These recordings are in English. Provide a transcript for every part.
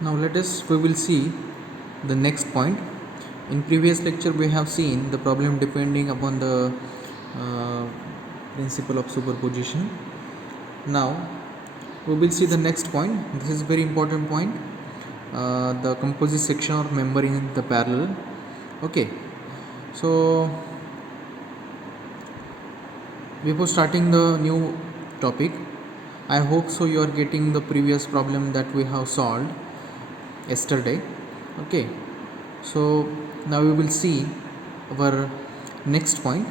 Now we will see the next point. In previous lecture we have seen the problem depending upon the uh, principle of superposition. Now we will see the next point. This is very important point. The composite section or member in the parallel. Okay, so before starting the new topic, I hope so you are getting the previous problem that we have solved yesterday. Okay, so now we will see our next point.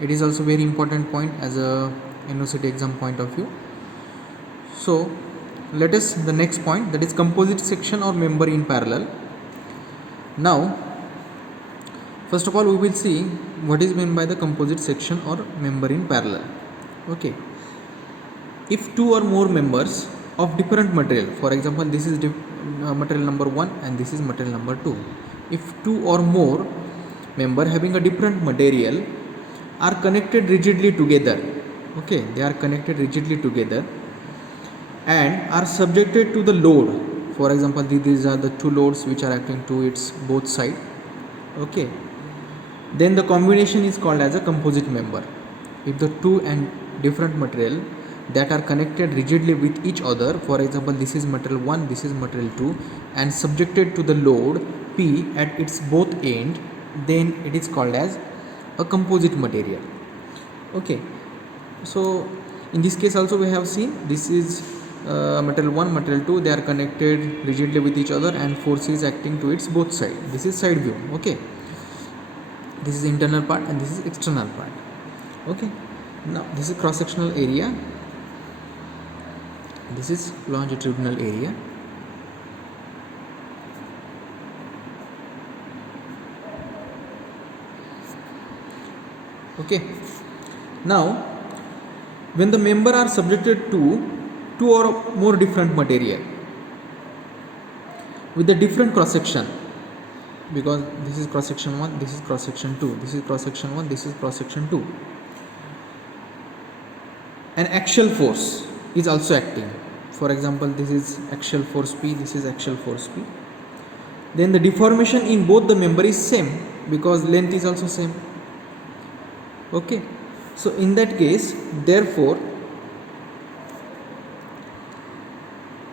It is also very important point as a university exam point of view. So let us the next point, that is composite section or member in parallel. Now first of all we will see what is meant by the composite section or member in parallel. Okay, if two or more members of different material, for example this is material number 1 and this is material number 2, if two or more member having a different material are connected rigidly together, okay, they are connected rigidly together and are subjected to the load, for example these are the two loads which are acting to its both side, okay, then the combination is called as a composite member. If the two and different material that are connected rigidly with each other, for example this is material 1, this is material 2, and subjected to the load P at its both end, then it is called as a composite material. Okay, so in this case also we have seen this is material 1, material 2, they are connected rigidly with each other and force is acting to its both side. This is side view. Okay, this is internal part and this is external part. Okay, now this is cross sectional area, this is longitudinal area. Okay, now when the member are subjected to two or more different material with a different cross section, because this is cross section 1, this is cross section 2, this is cross section 1, this is cross section 2, an axial force is also acting. For example this is axial force P, this is axial force P, then the deformation in both the member is same because length is also same. Okay, so in that case therefore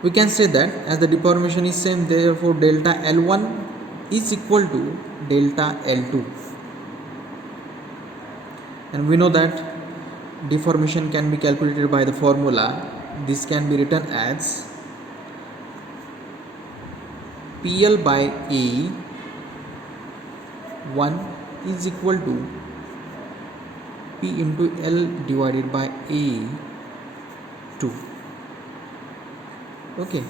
we can say that as the deformation is same, therefore delta L1 is equal to delta L2, and we know that deformation can be calculated by the formula. This can be written as PL by A 1 is equal to P into L divided by A 2. Okay,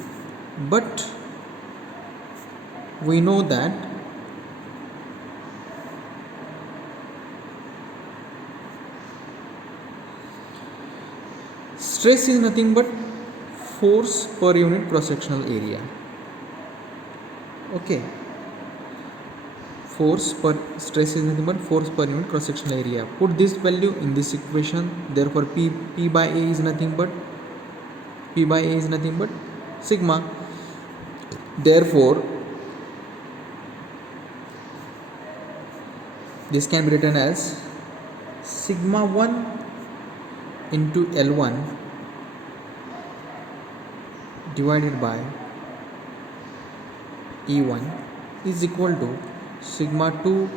but we know that stress is nothing but force per unit cross sectional area. Okay, stress is nothing but force per unit cross sectional area. Put this value in this equation, therefore P by A is nothing but sigma. Therefore this can be written as sigma 1 into L1 divided by E1 is equal to sigma 2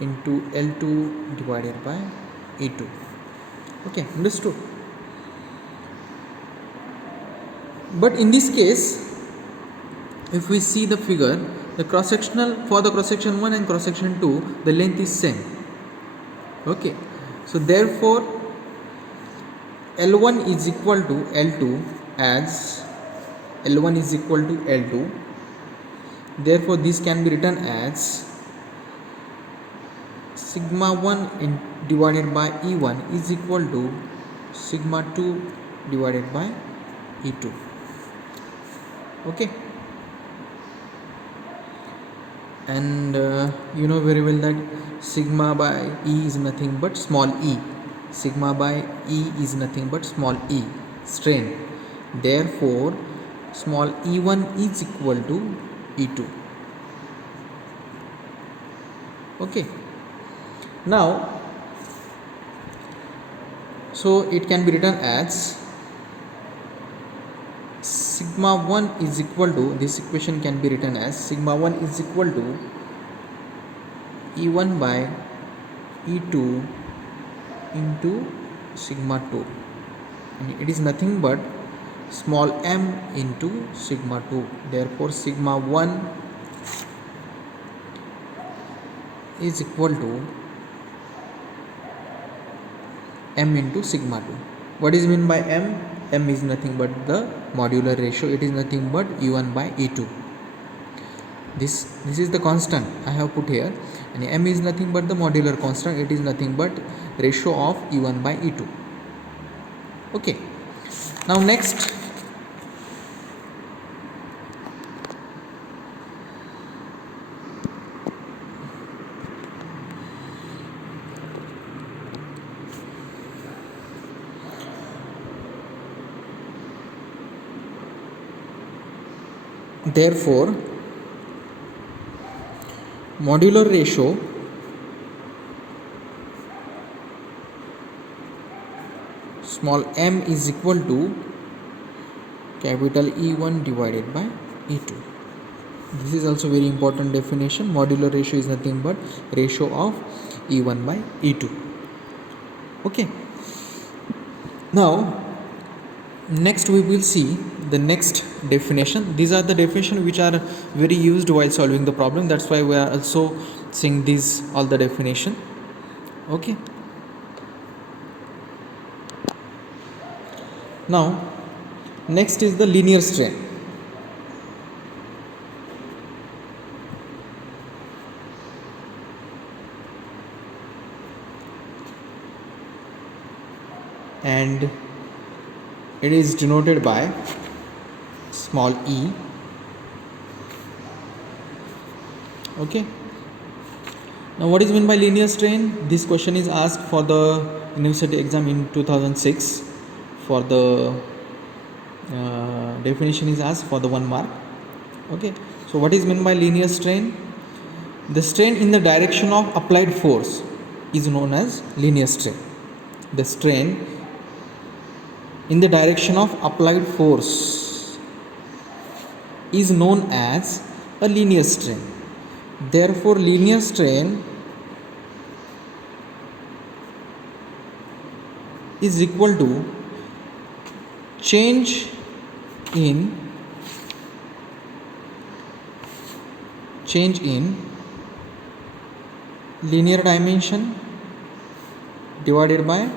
into L2 divided by E2. Okay, understood? But in this case, if we see the figure, the cross sectional for the cross section 1 and cross section 2, the length is same. Okay, so therefore L1 is equal to L2, as L1 is equal to L2, therefore this can be written as sigma 1 divided by E1 is equal to sigma 2 divided by E2. Okay, and you know very well that sigma by E is nothing but small e, sigma by E is nothing but small e, strain. Therefore small e1 is equal to e2. Okay, now so it can be written as sigma 1 is equal to, this equation can be written as sigma 1 is equal to e1 by e2 into sigma 2, and it is nothing but small m into sigma 2. Therefore sigma 1 is equal to m into sigma 2. What is meant by m? M is nothing but the modular ratio, it is nothing but e1 by e2. This is the constant I have put here, and m is nothing but the modular constant, it is nothing but ratio of e1 by e2. Okay, now next therefore modular ratio small m is equal to capital E1 divided by E2. This is also very important definition. Modular ratio is nothing but ratio of E1 by E2. Okay, now next we will see the next definition. These are the definition which are very used while solving the problem, that's why we are also seeing these all the definition. Okay, now next is the linear strain. And it is denoted by small e. Okay, now what is meant by linear strain? This question is asked for the university exam in 2006. For the definition is asked for the 1 mark. Okay, so what is meant by linear strain? The strain in the direction of applied force is known as linear strain. The strain in the direction of applied force is known as a linear strain. Therefore linear strain is equal to change in linear dimension divided by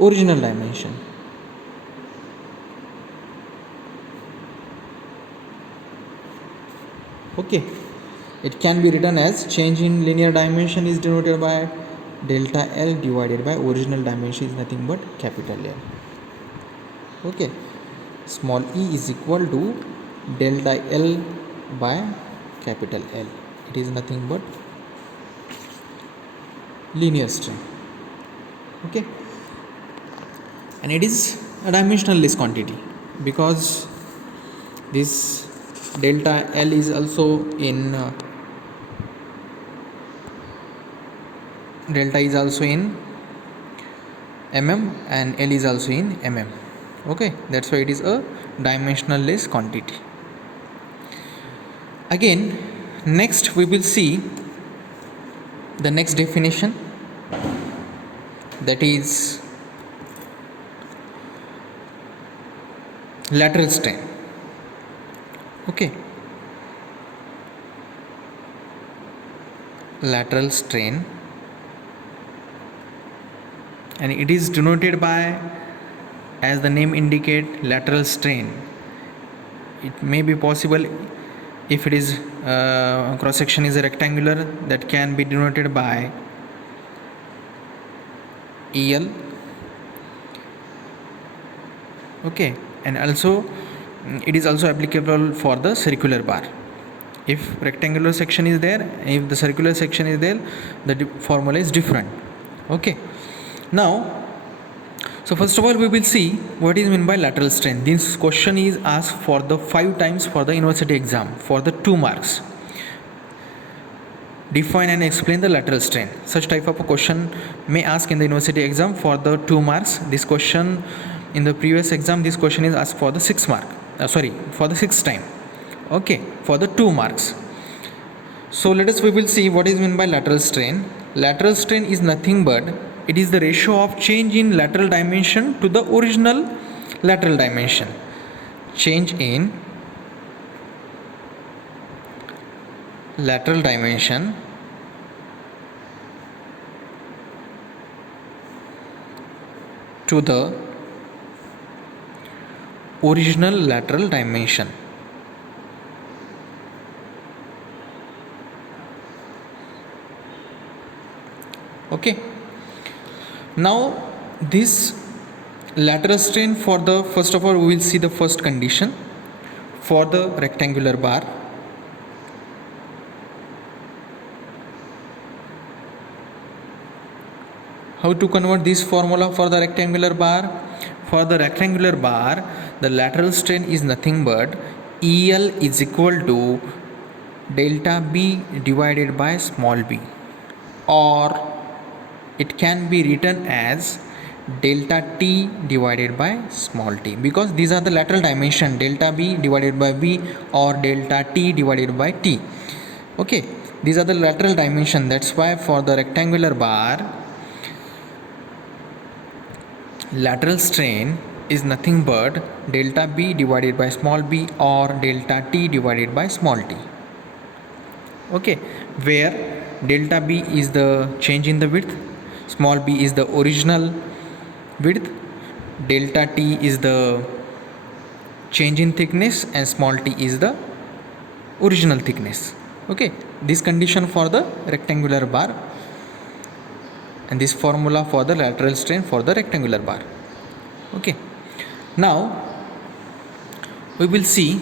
original dimension. Okay, it can be written as change in linear dimension is denoted by delta L divided by original dimension is nothing but capital L. Okay, small e is equal to delta L by capital L. It is nothing but linear strain. Okay, and it is a dimensionless quantity because this delta L is also in delta is also in mm and L is also in mm. Okay, that's why it is a dimensionless quantity. Again, next we will see the next definition, that is lateral strain. Okay, lateral strain, and it is denoted by, as the name indicate, lateral strain. It may be possible if it is cross section is a rectangular, that can be denoted by EL. Okay, and also it is also applicable for the circular bar. If rectangular section is there, if the circular section is there, the formula is different. Okay, now So first of all, we will see what is meant by lateral strain. This question is asked for the 5 times for the university exam for the 2 marks. Define and explain the lateral strain. Such type of a question may ask in the university exam for the 2 marks. This question in the previous exam, this question is asked for the 6 mark. For the 6th time. Okay, for the 2 marks. So we will see what is meant by lateral strain. Lateral strain is nothing but it is the ratio of change in lateral dimension to the original lateral dimension. Change in lateral dimension to the original lateral dimension. Okay. Now this lateral strain for the, first of all we will see the first condition for the rectangular bar. How to convert this formula for the rectangular bar? For the rectangular bar, the lateral strain is nothing but EL is equal to delta B divided by small b, or it can be written as delta T divided by small t, because these are the lateral dimension, delta B divided by B or delta T divided by T. Okay, these are the lateral dimension. That's why for the rectangular bar, lateral strain is nothing but delta B divided by small b or delta T divided by small t. Okay, where delta B is the change in the width, small b is the original width, delta T is the change in thickness, and small t is the original thickness. Okay, this condition for the rectangular bar and this formula for the lateral strain for the rectangular bar. Okay, now we will see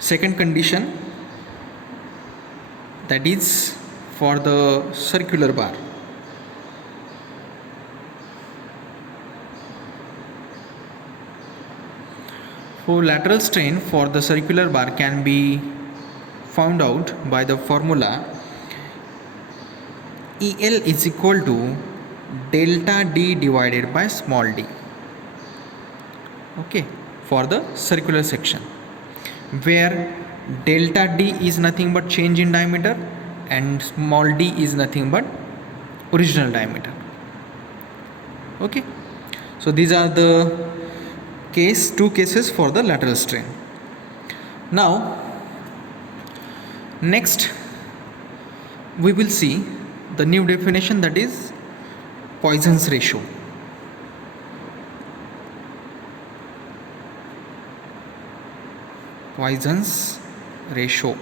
second condition, that is for the circular bar. For lateral strain for the circular bar can be found out by the formula EL is equal to delta D divided by small d. Okay, for the circular section, where delta D is nothing but change in diameter and small d is nothing but original diameter. Okay, so these are the two cases for the lateral strain. Now next we will see the new definition, that is Poisson's ratio. Poisson's ratio.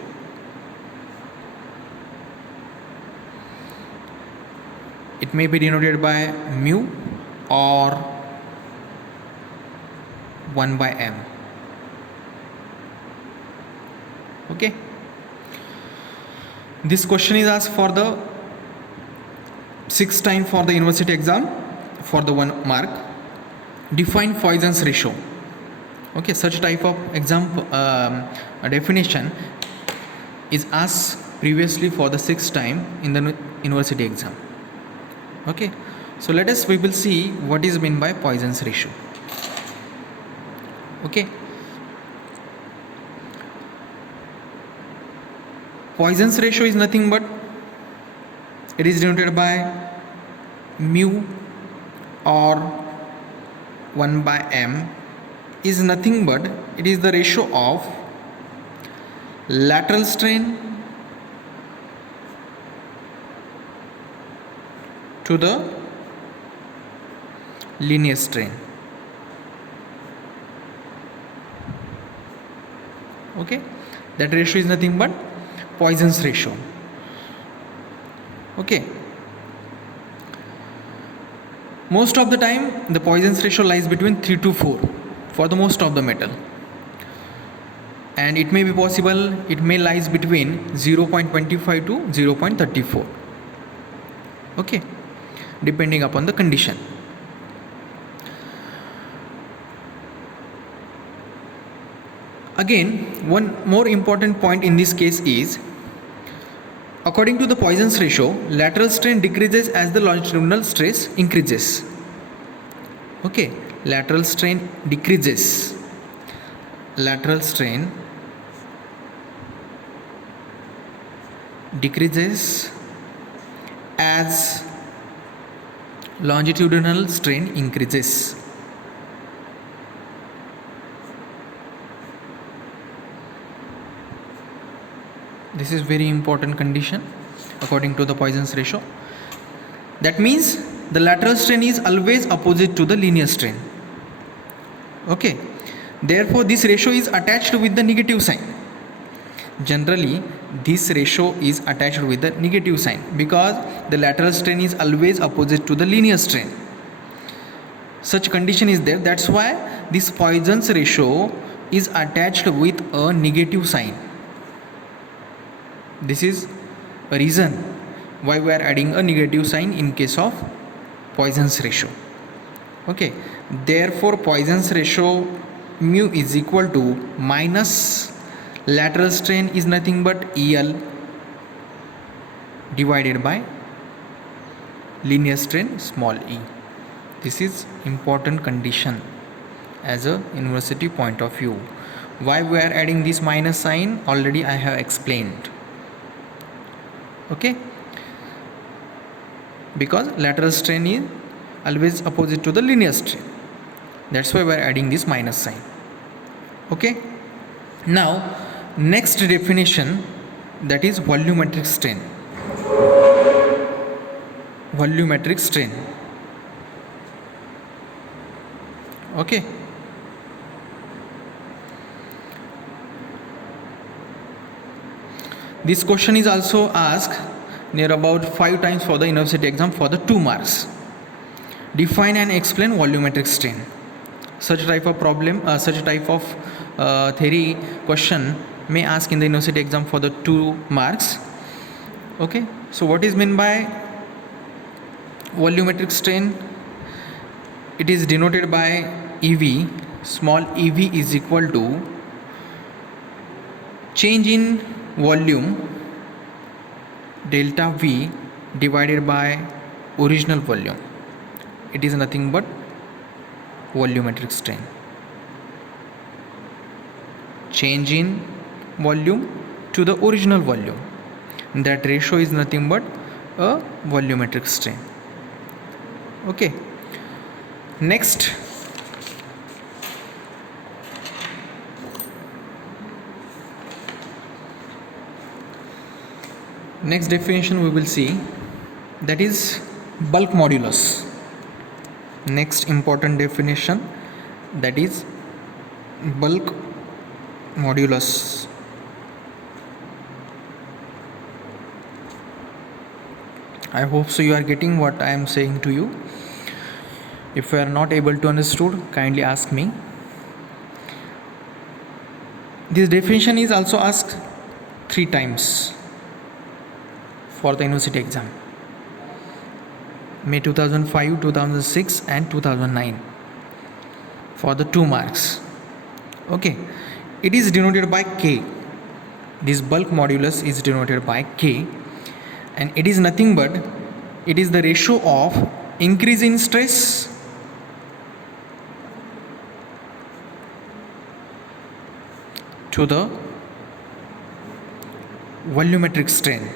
It may be denoted by mu or 1 by m. Okay, this question is asked for the 6th time for the university exam for the 1 mark. Define Poisson's ratio. Okay, such type of exam definition is asked previously for the 6th time in the university exam. Okay, so we will see what is meant by Poisson's ratio. Okay, Poisson's ratio is nothing but it is denoted by mu or 1 by m, is nothing but it is the ratio of lateral strain to the linear strain. Okay, that ratio is nothing but Poisson's ratio. Okay, most of the time the Poisson's ratio lies between 3 to 4 for the most of the metal, and it may be possible it may lies between 0.25 to 0.34. Okay, depending upon the condition. Again, one more important point in this case is, according to the Poisson's ratio, lateral strain decreases as the longitudinal stress increases. Okay, lateral strain decreases. Lateral strain decreases as longitudinal strain increases. This is very important condition according to the Poisson's ratio. That means the lateral strain is always opposite to the linear strain. Okay, therefore this ratio is attached with the negative sign. Generally this ratio is attached with the negative sign because the lateral strain is always opposite to the linear strain. Such condition is there, that's why this Poisson's ratio is attached with a negative sign. This is a reason why we are adding a negative sign in case of Poisson's ratio. Okay, therefore Poisson's ratio mu is equal to minus lateral strain is nothing but EL divided by linear strain small e. This is important condition as a university point of view. Why we are adding this minus sign already I have explained. Okay, because lateral strain is always opposite to the linear strain, that's why we are adding this minus sign. Okay, now next definition, that is volumetric strain. Volumetric strain. Okay, this question is also asked near about 5 times for the university exam for the 2 marks. Define and explain volumetric strain. Such type of problem, such type of theory question may ask in the university exam for the 2 marks. Okay, so what is meant by volumetric strain? It is denoted by EV. Small ev is equal to change in volume delta V divided by original volume. It is nothing but volumetric strain. Change in volume to the original volume, that ratio is nothing but a volumetric strain. Okay, next definition we will see, that is bulk modulus. Next important definition, that is bulk modulus. I hope so you are getting what I am saying to you. If you are not able to understood, kindly ask me. This definition is also asked 3 times for the university exam, May 2005, 2006 and 2009 for the 2 marks. Okay, it is denoted by K. This bulk modulus is denoted by K, and it is nothing but, it is the ratio of increase in stress to the volumetric strain.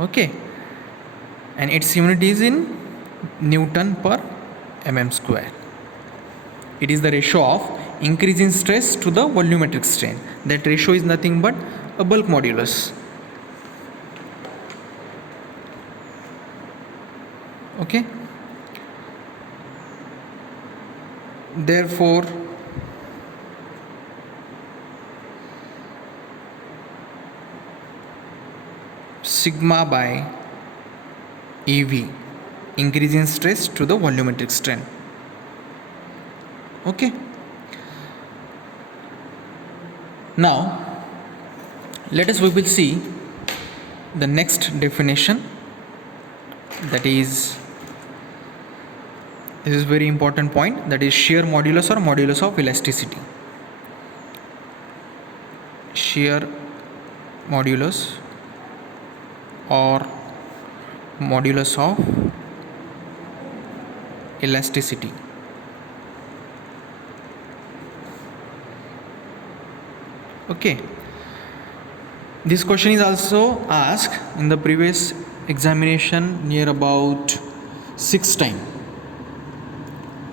Okay, and its unit is in Newton per mm square. It is the ratio of increase in stress to the volumetric strain. That ratio is nothing but a bulk modulus. Okay, therefore sigma by EV, increase in stress to the volumetric strain. Okay, now we will see the next definition, that is This is very important point, that is shear modulus or modulus of elasticity. Shear modulus or modulus of elasticity. Okay, this question is also asked in the previous examination near about 6 times.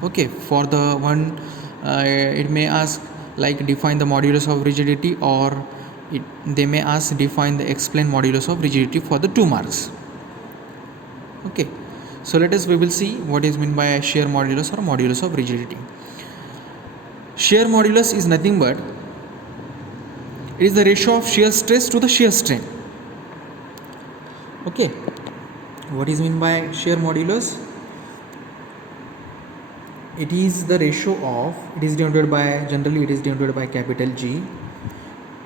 Okay, for the one it may ask like define the modulus of rigidity, or they may ask define the explain modulus of rigidity for the 2 marks. Okay, so we will see what is meant by shear modulus or modulus of rigidity. Shear modulus is nothing but it is the ratio of shear stress to the shear strain. Okay, what is meant by shear modulus? It is the ratio of, it is denoted by, generally it is denoted by capital G.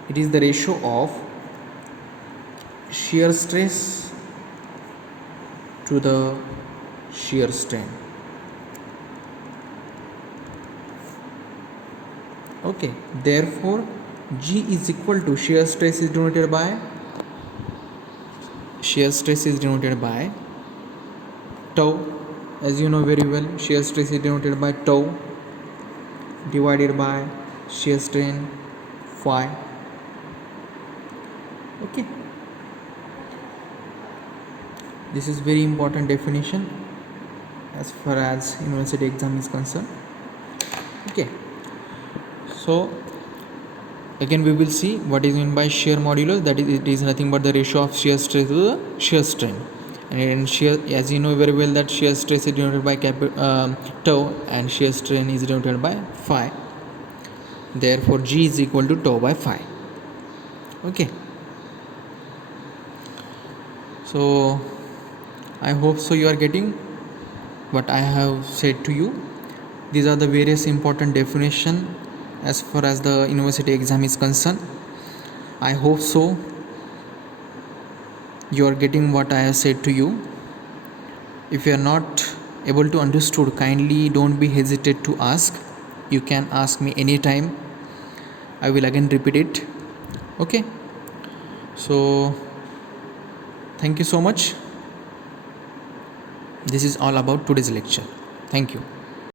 It is the ratio of shear stress to the shear strain. Okay, therefore G is equal to shear stress is denoted by tau. As you know very well, shear stress is denoted by tau divided by shear strain phi. Okay, this is very important definition as far as university exam is concerned. Okay, so again we will see what is meant by shear modulus. That is, it is nothing but the ratio of shear stress to the shear strain. And shear, as you know very well, that shear stress is denoted by tau and shear strain is denoted by phi. Therefore G is equal to tau by phi. Okay, so I hope so you are getting what I have said to you. These are the various important definition as far as the university exam is concerned. I hope so you are getting what I have said to you. If you are not able to understood, kindly don't be hesitate to ask. You can ask me anytime. I will again repeat it. Okay, so thank you so much. This is all about today's lecture. Thank you.